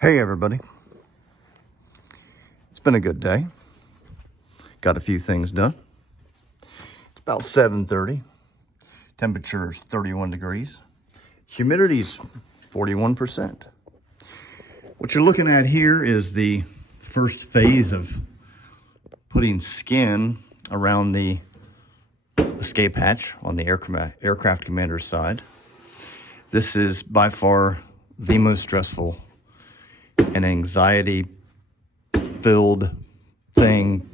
Hey everybody, it's been a good day. Got a few things done. It's about 7:30. Temperature's 31 degrees. Humidity's 41%. What you're looking at here is the first phase of putting skin around the escape hatch on the aircraft commander's side. This is by far the most stressful and anxiety-filled thing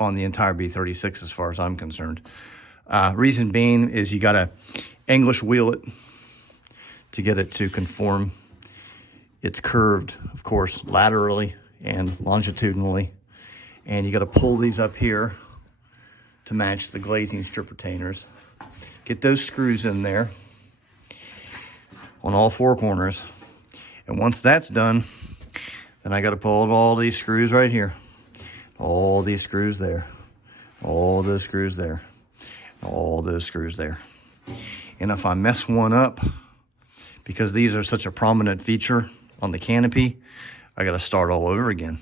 on the entire B-36 as far as I'm concerned. Reason being is you gotta English wheel it to get it to conform. It's curved, of course, laterally and longitudinally. And you gotta pull these up here to match the glazing strip retainers. Get those screws in there on all four corners. And once that's done, then I got to pull all these screws right here. All these screws there. All those screws there. All those screws there. And if I mess one up, because these are such a prominent feature on the canopy, I got to start all over again.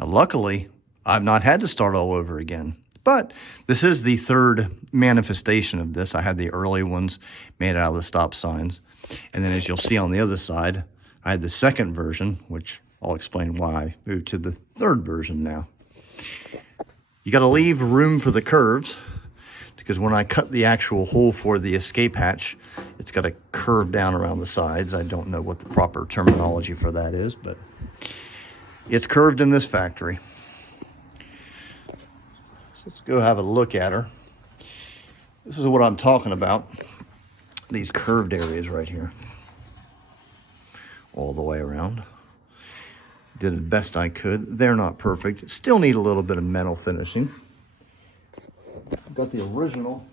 Now, luckily, I've not had to start all over again. But this is the third manifestation of this. I had the early ones made out of the stop signs. And then as you'll see on the other side, I had the second version, which I'll explain why I moved to the third version now. You got to leave room for the curves, because when I cut the actual hole for the escape hatch, it's got to curve down around the sides. I don't know what the proper terminology for that is, but it's curved in this factory. So let's go have a look at her. This is what I'm talking about. These curved areas right here. All the way around. Did the best I could. They're not perfect. Still need a little bit of metal finishing. I've got the original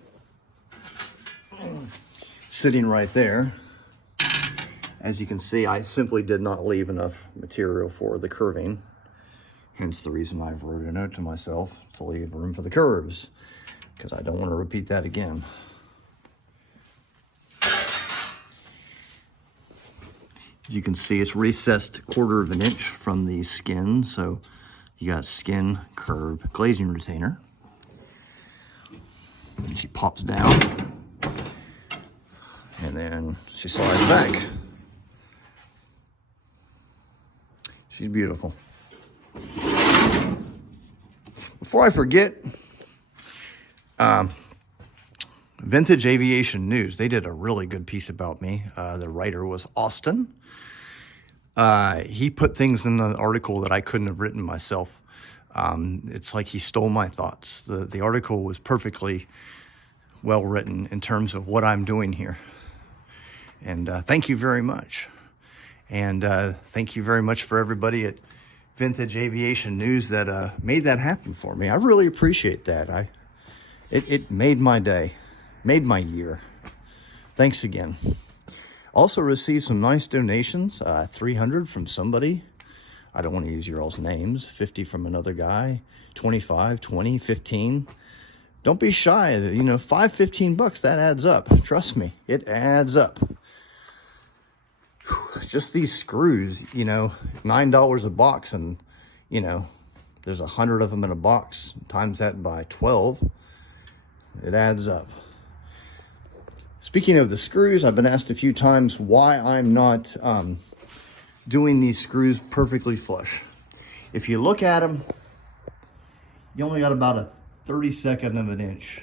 sitting right there. As you can see, I simply did not leave enough material for the curving. Hence the reason I've wrote a note to myself to leave room for the curves, because I don't want to repeat that again. As you can see, it's recessed 1/4 of an inch from the skin. So you got skin, curve, glazing retainer. And she pops down. And then she slides back. She's beautiful. Before I forget, Vintage Aviation News, they did a really good piece about me. The writer was Austin. He put things in the article that I couldn't have written myself. It's like he stole my thoughts. The article was perfectly well written in terms of what I'm doing here. And thank you very much. And thank you very much for everybody at Vintage Aviation News that made that happen for me. I really appreciate that. It made my day, made my year. Thanks again. Also received some nice donations, 300 from somebody. I don't want to use your all's names. 50 from another guy, 25, 20, 15. Don't be shy. You know, $15, that adds up. Trust me, it adds up. Just these screws, you know, $9 a box, and, you know, there's 100 of them in a box. Times that by 12, it adds up. Speaking of the screws, I've been asked a few times why I'm not doing these screws perfectly flush. If you look at them, you only got about a 32nd of an inch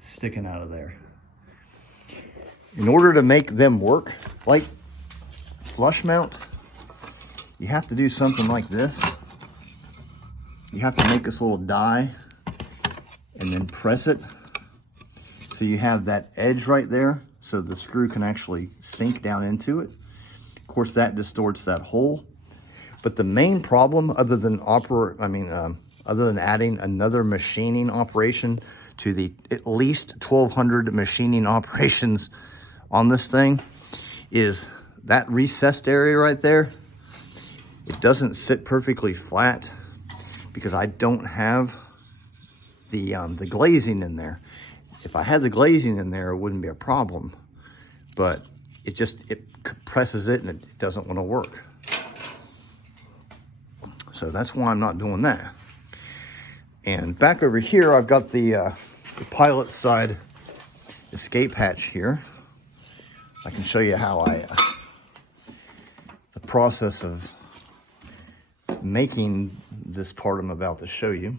sticking out of there. In order to make them work like flush mount, you have to do something like this. You have to make this little die and then press it. So you have that edge right there, so the screw can actually sink down into it. Of course, that distorts that hole. But the main problem, other than adding another machining operation to the at least 1,200 machining operations on this thing, is that recessed area right there. It doesn't sit perfectly flat because I don't have the glazing in there. If I had the glazing in there, it wouldn't be a problem, but it presses it and it doesn't want to work. So that's why I'm not doing that. And back over here, I've got the pilot side escape hatch here. I can show you how the process of making this part I'm about to show you.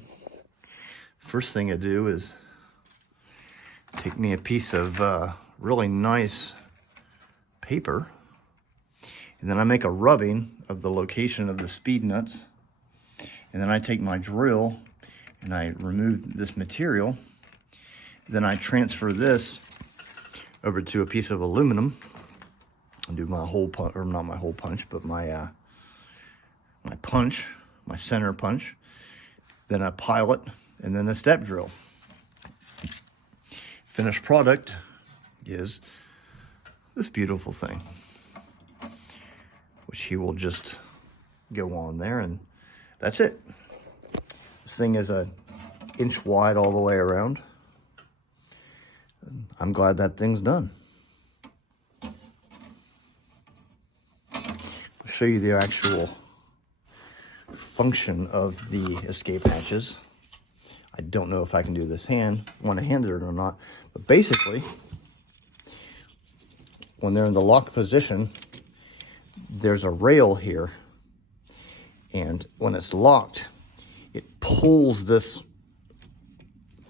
First thing I do is take me a piece of really nice paper, and then I make a rubbing of the location of the speed nuts, and then I take my drill and I remove this material. Then I transfer this over to a piece of aluminum and do my hole punch, or not my hole punch, but my punch, my center punch, then a pilot, and then a step drill. Finished product is this beautiful thing, which he will just go on there, and that's it. This thing is an inch wide all the way around. I'm glad that thing's done. I'll show you the actual function of the escape hatches. I don't know if I can do this one-handed or not, but basically, when they're in the locked position, there's a rail here, and when it's locked, it pulls this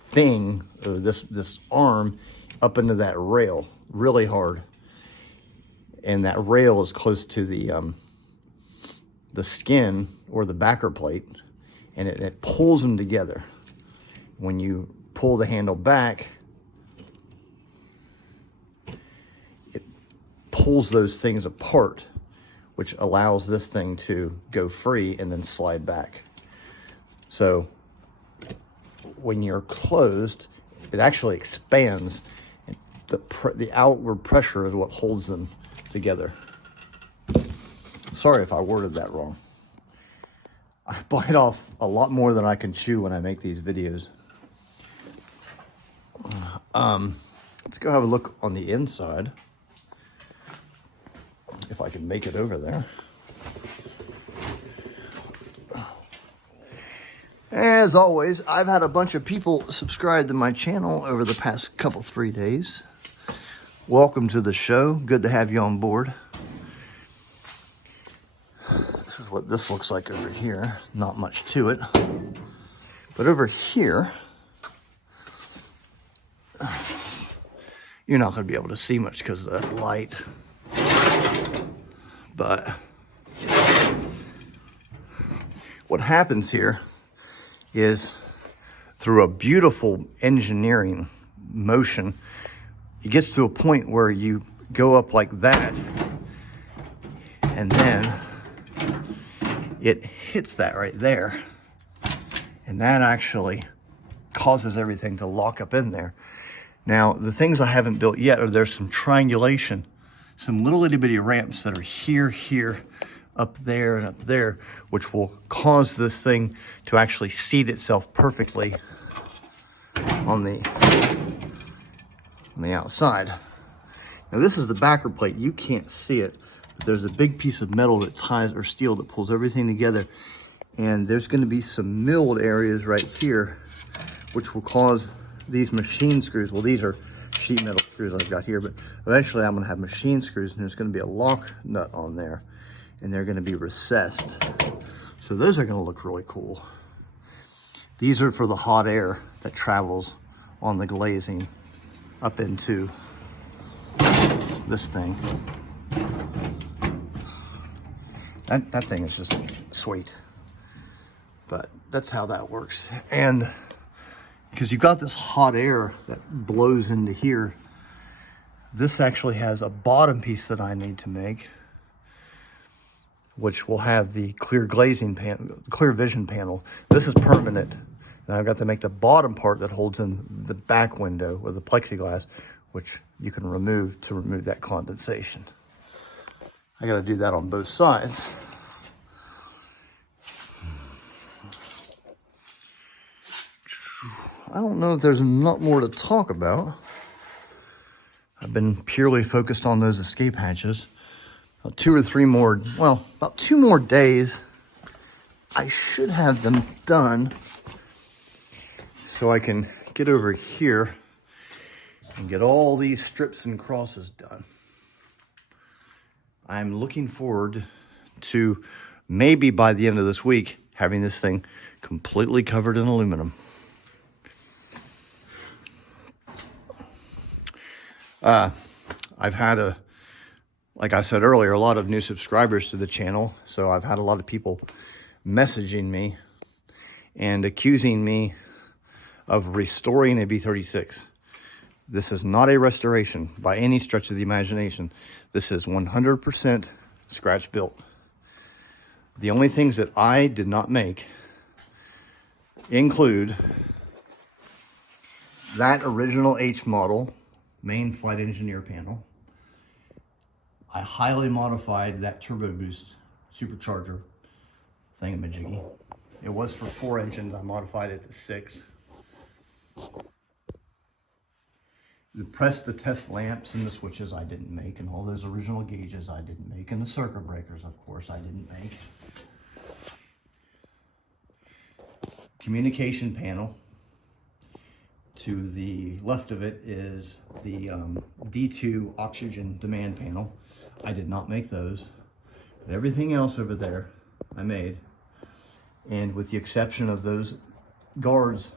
thing, or this arm, up into that rail really hard, and that rail is close to the skin or the backer plate, and it pulls them together. When you pull the handle back, it pulls those things apart, which allows this thing to go free and then slide back. So when you're closed, it actually expands. The outward pressure is what holds them together. Sorry if I worded that wrong. I bite off a lot more than I can chew when I make these videos. Let's go have a look on the inside, if I can make it over there. As always, I've had a bunch of people subscribe to my channel over the past 3 days. Welcome to the show. Good to have you on board. This is what this looks like over here. Not much to it. But over here, you're not going to be able to see much because of that light. But what happens here is, through a beautiful engineering motion, it gets to a point where you go up like that, and then it hits that right there, and that actually causes everything to lock up in there. Now, the things I haven't built yet are there's some triangulation, some little itty bitty ramps that are here, up there, and up there, which will cause this thing to actually seat itself perfectly on the outside. Now, this is the backer plate. You can't see it, but there's a big piece of metal that ties, or steel, that pulls everything together. And there's going to be some milled areas right here, which will cause these machine screws. Well, these are sheet metal screws I've got here, but eventually I'm going to have machine screws, and there's going to be a lock nut on there, and they're going to be recessed. So those are going to look really cool. These are for the hot air that travels on the glazing up into this thing. That thing is just sweet. But that's how that works. And because you've got this hot air that blows into here, this actually has a bottom piece that I need to make, which will have the clear glazing panel, clear vision panel. This is permanent. And I've got to make the bottom part that holds in the back window with the plexiglass, which you can remove to remove that condensation. I got to do that on both sides. I don't know if there's not more to talk about. I've been purely focused on those escape hatches. About 2 or 3 more, well, about 2 more days, I should have them done so I can get over here and get all these strips and crosses done. I'm looking forward to maybe by the end of this week having this thing completely covered in aluminum. I've had like I said earlier, a lot of new subscribers to the channel. So I've had a lot of people messaging me and accusing me of restoring a B-36. This is not a restoration by any stretch of the imagination. This is 100% scratch built. The only things that I did not make include that original H model main flight engineer panel. I highly modified that turbo boost supercharger thingamajiggy. It was for 4 engines. I modified it to 6. The press the test lamps and the switches I didn't make, and all those original gauges I didn't make, and the circuit breakers, of course, I didn't make. Communication panel. To the left of it is the D2 oxygen demand panel. I did not make those. But everything else over there I made. And with the exception of those guards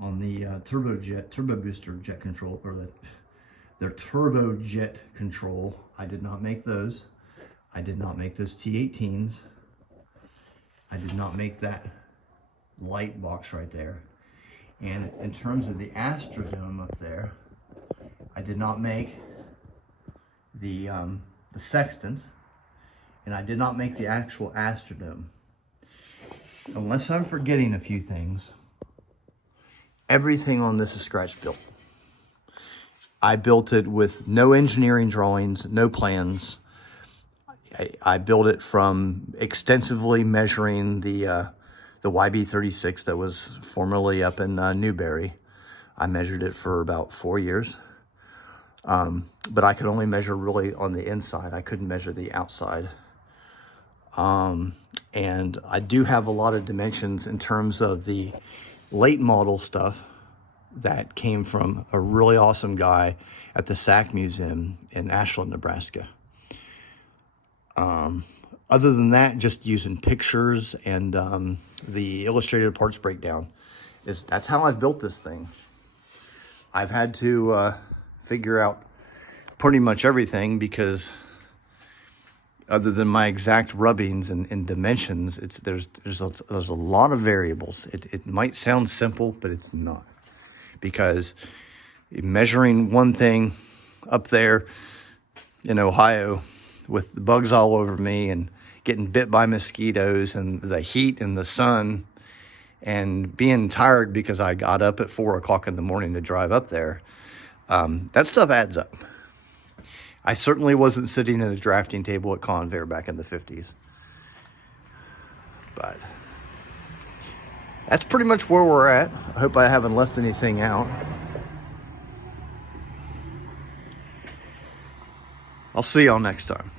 on the turbo booster jet control, or their turbo jet control, I did not make those. I did not make those T-18s. I did not make that light box right there. And in terms of the Astrodome up there, I did not make the sextant, and I did not make the actual Astrodome. Unless I'm forgetting a few things, everything on this is scratch built. I built it with no engineering drawings, no plans. I built it from extensively measuring the YB-36 that was formerly up in Newberry. I measured it for about 4 years. But I could only measure really on the inside. I couldn't measure the outside. And I do have a lot of dimensions in terms of the late model stuff that came from a really awesome guy at the SAC Museum in Ashland, Nebraska. Other than that, just using pictures and the illustrated parts breakdown, that's how I've built this thing. I've had to figure out pretty much everything because other than my exact rubbings and dimensions, there's a lot of variables. It might sound simple, but it's not, because measuring one thing up there in Ohio with the bugs all over me and getting bit by mosquitoes and the heat and the sun and being tired because I got up at 4 o'clock in the morning to drive up there, that stuff adds up. I certainly wasn't sitting at a drafting table at Convair back in the 50s. But that's pretty much where we're at. I hope I haven't left anything out. I'll see y'all next time.